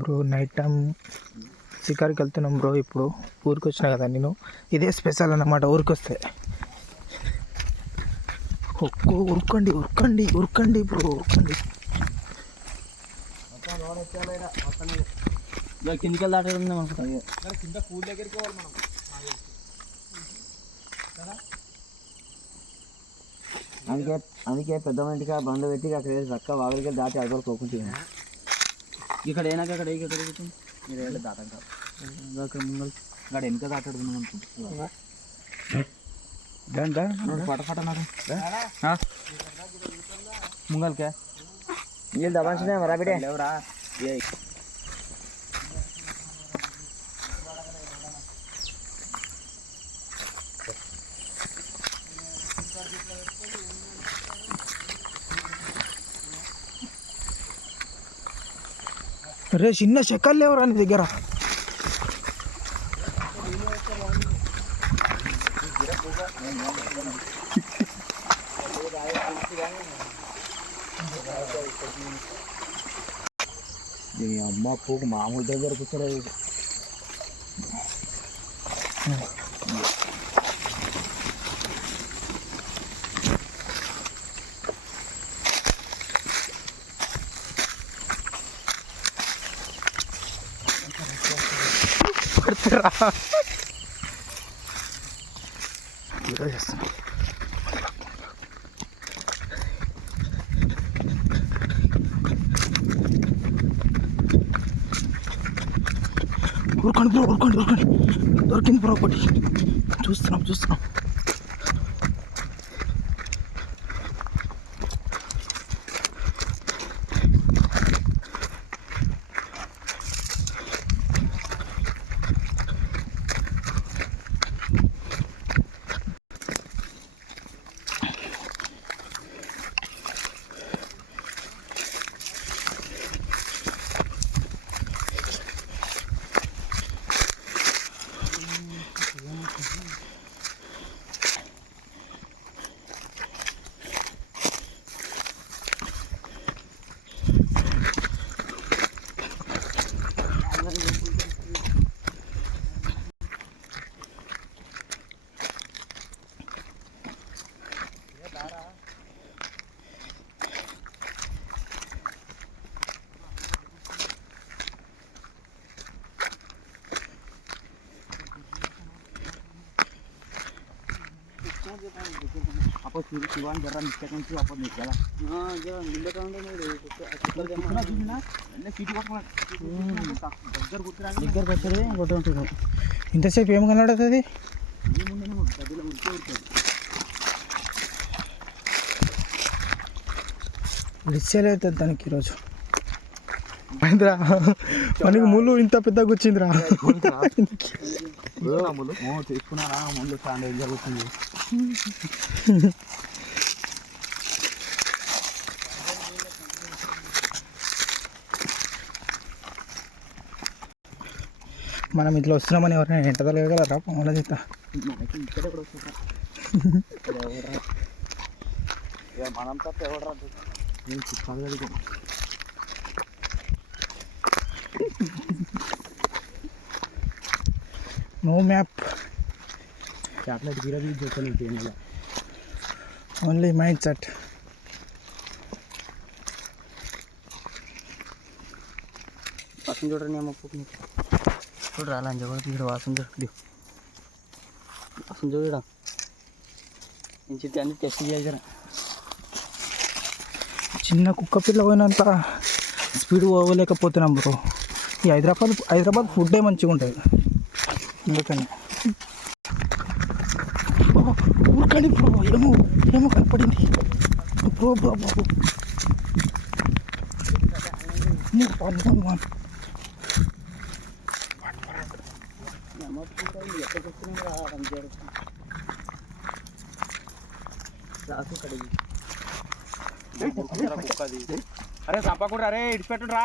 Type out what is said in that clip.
Bro night time షికార్కి వెళ్తున్నాం bro. ఇప్పుడు ఊరికి వచ్చినా కదా నేను, ఇదే స్పెషల్ అన్నమాట. ఊరికి వస్తే ఉరకండి ఉరకండి ఉరకండి బ్రో, ఉరకండి. కిందికి వెళ్ళి దాటే కింద ఫుడ్ దగ్గరికి పోవాలి మనం. అందుకే పెద్ద మందికి బండ్లు పెట్టి అక్కడ చక్క వాగులకి దాటి అక్కడ పోకుంటున్నాను. ఇక్కడ అయినాక ఇక్కడ మీరు వెళ్ళి దాటంక అక్కడ ముంగల్ ఇక్కడ వెనక దాటాడుకున్నాం అనుకుంటున్నా. ఫటఫట ముంగల్కే నీళ్ళు దబాల్సినా రాబిడే లేవరా. రే చిన్న చెక్కలు లేవురా నీ దగ్గర. అమ్మ పోకు మామూలు దగ్గర కూర్చోలేదు. ఉరకండి బ్రో, ఉరకండి ఉరకండి. దొరికింది బ్రో ఒకటి. చూస్తున్నాం. apa siwan jarang dicek itu apa nih jalan jalan di belakang ఇంతసేపు ఏం కనబడుతుంది? డిస్చేల్ అవుతుంది దానికి ఈరోజు. అయిందిరా మనకి ముళ్ళు ఇంత పెద్దగా వచ్చిందిరా. తీసుకున్నారా ముందు స్టాండ్ ఏం జరుగుతుంది? మనం ఇట్లా వస్తున్నామని ఎవరైనా ఎంట తగలగలరా? పవన్ చేత మనం తప్ప ఎవడరా నో మ్యాప్, చాక్లెట్ గిరా చూడలేదు, ఓన్లీ మైండ్ సెట్. వాసన చూడండి అమ్మ, చూడరా అలా కూడా ఇక్కడ వాసన చూడు, వాసన చూడడా ఇంటి అన్ని టెస్ట్ చేసారా. చిన్న కుక్క పిల్ల పోయినంత స్పీడ్ పోవలేకపోతున్నాం బ్రో. ఈ హైదరాబాద్ ఫుడ్డే మంచిగా ఉంటుంది అందుకని. ఊరికని బ్రో, ఏమో కనపడింది బ్రో బాబు. అరే తప్పకుండా, అరే ఇడిచిపెట్టండి రా.